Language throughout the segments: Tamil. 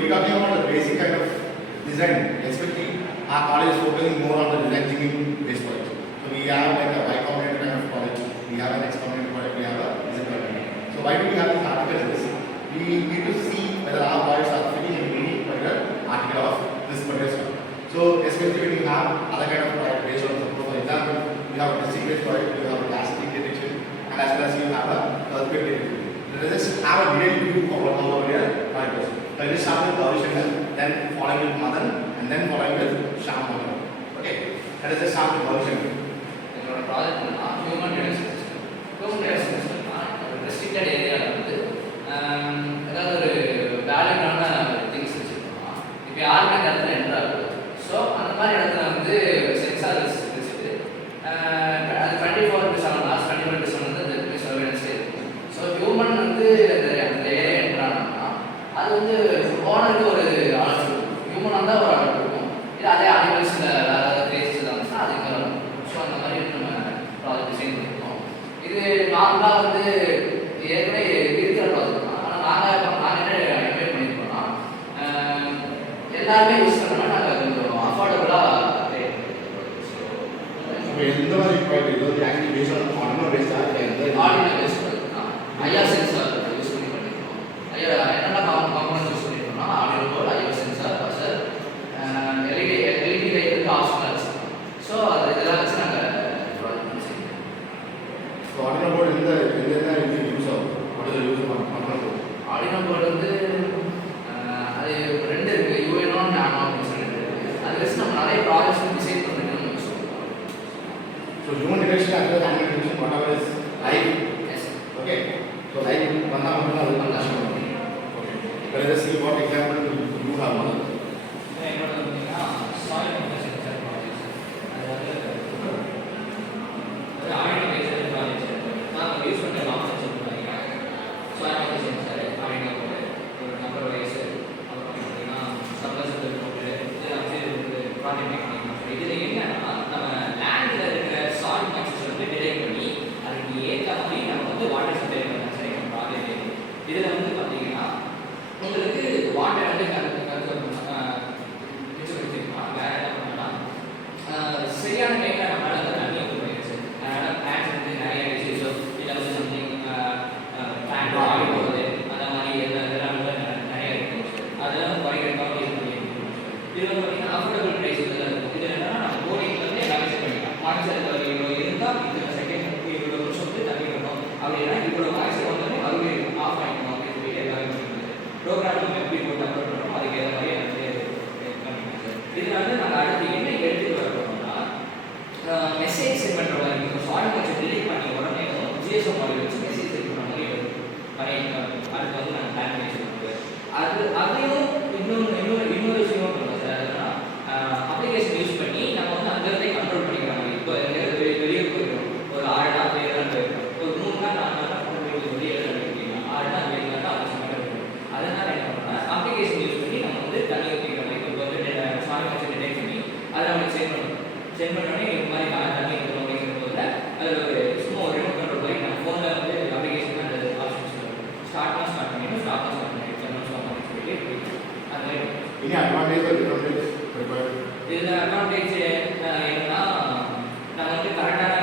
we'll be talking about the basic kind of design, especially our college is focusing more on the design thinking based college. So we have like a Y Combinator kind of college, we have an X Combinator college, we have a Z Combinator. So why do we have these articles in this? We need to see whether our projects are fitting in any particular article of this particular stuff. So especially when you have other kind of project based on, for example, you have a district project, you have a gas leak detection, and as well as you have a earthquake detection. Let us have a detailed view of what our project is. So let's start with Gauri, then following with Madan, and then following with Shyam Madan. Okay, let us just start with Gauri. என்னோட project human relation system. Human relation சிஸ்டம்னா ரெஸ்ட்ரிக்டட் ஏரியாவில் வந்து ஏதாவது ஒரு வேல்யூடான திங்ஸ் வச்சுருக்கோம். இப்போ யாருமே அந்த இடத்துல என்ட்ரு ஆகுது. ஸோ அந்த மாதிரி இடத்துல வந்து சென்சார் வச்சுட்டு அது 24/7 லாஸ்ட் 24/7 வந்து அந்த சர்வேலன்ஸே இருக்கும். ஸோ ஹியூமன் வந்து அந்த ஏரியா என்ட்ரு ஆனோம்னா அது வந்து ஓனருக்கு ஒரு ஆர்டர் இருக்கும். ஹியூமன் வந்தால் ஒரு ஆர்டர் இருக்கும். இல்லை அதே அனிமல்ஸில் வேறு ஏதாவது கிரேச்சர்ஸ் இருந்துச்சுன்னா அது இங்கே வரும். ஸோ அந்த மாதிரி நம்ம ப்ராஜெக்ட் டிசைன் பண்ணியிருக்கோம். இது நார்மலாக வந்து ஏற்கனவே இருக்கிற ப்ராஜெக்ட் தான். ஆனால் நாங்கள் என்ன இன்வைட் பண்ணியிருக்கோம்னா எல்லாருமே யூஸ் பண்ணுற மாதிரி நாங்கள் கொஞ்சம் அஃபோர்டபுளாக எந்த மாதிரி ப்ராஜெக்ட் இது வந்து ஆக்சுவலி பேஸ்ட் ஆன் ஆர்டினோ பேஸ்டாக Arduino based IR sensor use பண்ணி பண்ணியிருக்கோம். என்னென்ன காம்பனன்ட்ஸ் யூஸ் பண்ணியிருக்கோம்னா audio board, IR sensor, buzzer, LED light இருக்குது, ஆப்ஷனல் இருக்குது. ஸோ அது இதெல்லாம் வச்சு நாங்கள் ப்ராஜெக்ட் பண்ணி செய்யணும். ஸோ ஆர்டினோ போர்டு எந்த இது யூஸ் ஆகும்? வாட் யூஸ் பண்ணுறோம்? ஆர்டினோ போர்டு வந்து அது ரெண்டு இருக்குது, யூஎன்ஓ நானோ அப்படின்னு சொல்லிட்டு இருக்குது. அது வச்சு நம்ம நிறைய ப்ராஜெக்ட்ஸ் டிசைன் பண்ணிட்டு நம்ம யூஸ் பண்ணுறோம். So human detection as well as animal detection, whatever is live. Yes. Okay. So live one now one now. Okay. Let us see what example you have one. என்னோட பார்த்தீங்கன்னா சாயில் சென்சார் ப்ராஜெக்ட். அதாவது ஒரு ஆடினோ பேஸ்ட் ப்ராஜெக்ட். நாங்கள் யூஸ் பண்ணுற காம்பனன்ட்ஸ் பார்த்தீங்கன்னா சாயில் சென்சார், ஆடினோ போர்டு, ஒரு நம்பர் வைஸ், அப்புறம் பார்த்தீங்கன்னா சப்ளசர் போர்டு, இதெல்லாம் வச்சு ஒரு ப்ராஜெக்ட் மேக் பண்ணிக்கலாம். இதில் என்னன்னா நம்ம லேண்டில் இருக்கிற சாயில் மாய்ஸ்சர் வந்து டிடெக்ட் பண்ணி அதுக்கு ஏற்ற மாதிரி நம்ம வந்து வாட்டர் சப்ளை பண்ணலாம். சரி, நம்ம ப்ராஜெக்ட் இதில் வந்து பார்த்தீங்கன்னா உங்களுக்கு வாட்டர் வந்து சரியான டைமில் நம்மளால் வந்து தண்ணி வந்து போயிடுச்சு. அதனால் பிளான்ஸ் வந்து நிறைய டிசீஸோ இல்லை வந்து சம்திங் பிளான்ட் ஆகி போகுது, அந்த மாதிரி இதெல்லாம் வந்து நிறைய இருக்குது. அதெல்லாம் குறைக்கிறதுக்காக இது பண்ணியிருக்கோம். இது வந்து பார்த்தீங்கன்னா அஃபோர்டபுள் ப்ரைஸ் இதில் இருக்கும். இது என்னன்னா நம்ம போரிங் வந்து எல்லாமே செட் பண்ணிக்கலாம். மாய்ச்சர் இவ்வளோ இருந்தால் இத்தனை செகண்ட் இவ்வளோ நிமிஷம் வந்து தண்ணி வரணும் அப்படின்னா இவ்வளோ மாய்ச்சர் வந்தோடனே அதுவே ஆஃப் ஆகிக்கணும் அப்படின்னு சொல்லிட்டு எல்லாமே பண்ணிக்கலாம். ப்ரோக்ராம் நம்ம எப்படி போட்டு அப்லோட் பண்ணுறோம் அதுக்கு ஏற்ற மாதிரி வந்து பண்ணிக்கலாம் சார். இதில் வந்து நாங்கள் அடுத்து என்ன எடுத்துகிட்டு வரணும்னா மெசேஜ் சென்ட் பண்ணுற மாதிரி இருக்கும். சாயில் வச்சு டிலீட் பண்ணி உடனே ஜிஎஸ்ஓ மாடல் வச்சு மெசேஜ் சென்ட் பண்ணுற மாதிரி பண்ணிக்கலாம். அதுக்கு வந்து நாங்கள் பிளான் பண்ணி வச்சுருக்கோம். அதையும் இன்னொரு விஷயமும் பண்ணுவோம் சார். அதனா அப்ளிகேஷன் யூஸ் பண்ணி நம்ம வந்து அங்கேருந்தே கண்ட்ரோல் பண்ணிக்கிற மாதிரி. இப்போ வெளியே போயிடும், ஒரு 6 நாள் 7 நாள் போயிருக்கோம், ஒரு 3 நாள் 4 நாள் வெளியே பண்ணிக்கலாம். 6 நாள் 7 நாள் அது சமையல். அதனால் என்ன பண்ணால் அப்ளிகேஷன் யூஸ் பண்ணி நம்ம வந்து தண்ணி ஊற்றிக்கிற மாதிரி இப்போ வந்து சாயில் வச்சு டிடெக்ட் பண்ணி அதை நம்ம சென்ட் பண்ணோடனே இந்த மாதிரி தண்ணி ஊற்றணும் அப்படிங்கிற போது அதில் ஒரு சும்மா ஒரு ரிமோட் கண்ட்ரோல் மாதிரி நம்ம ஃபோனில் வந்து அப்ளிகேஷன் அந்த ஆப்ஷன்ஸ் ஸ்டார்ட் பண்ணிடணும், ஸ்டாப் பண்ணிடணும் சொல்லிட்டு அந்த மாதிரி. Any advantage or disadvantage required? இதில் அட்வான்டேஜ் என்னன்னா நம்ம வந்து கரெக்டான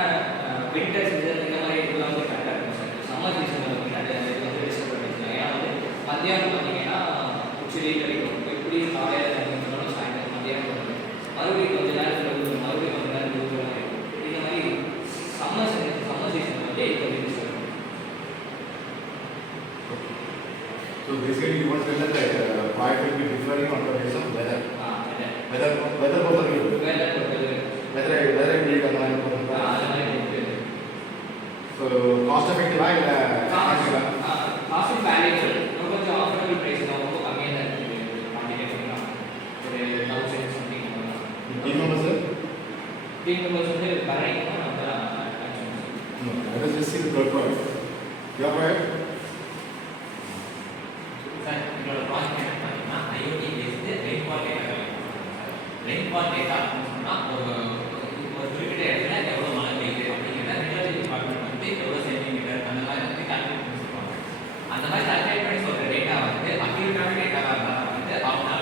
வின்டர் சீசன் இந்த மாதிரி இதெல்லாம் வந்து கரெக்டாக இருக்கும் சார். சம்மர் சீசனில் பார்த்தீங்கன்னா இது வந்து டிஸ்அட்வான்டேஜ் தான். ஏன்னா வந்து மத்தியானம் பார்த்தீங்கன்னா உச்சி வெயில் கிடைக்கும். எப்படி காலையில் தண்ணி ஊற்றணும், சாயந்தரம் மத்தியானம் வந்து மறுபடியும் கொஞ்சம் நேரத்தில் ஊற்றணும், மறுபடியும் கொஞ்சம் நேரத்தில் ஊற்றுற மாதிரி இருக்கும். இந்த மாதிரி சம்மர் சீசன் வந்து இது கொஞ்சம் disadvantage. So basically you want to tell that project will be differing on the basis of weather. Weather பொறுத்த weather எப்படி அந்த மாதிரி போகுது. So cost effective இல்ல காஸ்ட் வேல்யூபிள் கொஞ்சம் அஃபோர்டபுள் பிரைஸ் தான். ரொம்ப கம்மியாக தான் இருக்குது. குவான்டிட்டி பண்ணலாம் ஒரு 1000 சம்திங் பண்ணலாம். டீம் மெம்பர்ஸ் வந்து வரைக்கும் நம்ம let us just see the third project. Your project? Sir, என்னோட ப்ராஜெக்ட் என்ன பார்த்தீங்கன்னா IoT based rainfall data. Rainfall data அப்படின்னு சொன்னால் ஒரு குறிப்பிட்ட இடத்துல எவ்வளோ மழை பெய்யுது அப்படிங்கிறத மெட்ரலஜி டிபார்ட்மெண்ட் வந்து எவ்வளோ சென்டிமீட்டர் அந்த மாதிரி வந்து கால்குலேட் பண்ணி சொல்லுவாங்க. அந்த மாதிரி கால்குலேட் பண்ணி சொல்கிற டேட்டா வந்து அக்யூரேட்டான டேட்டாவாக இருந்தால் வந்து ஆஃப்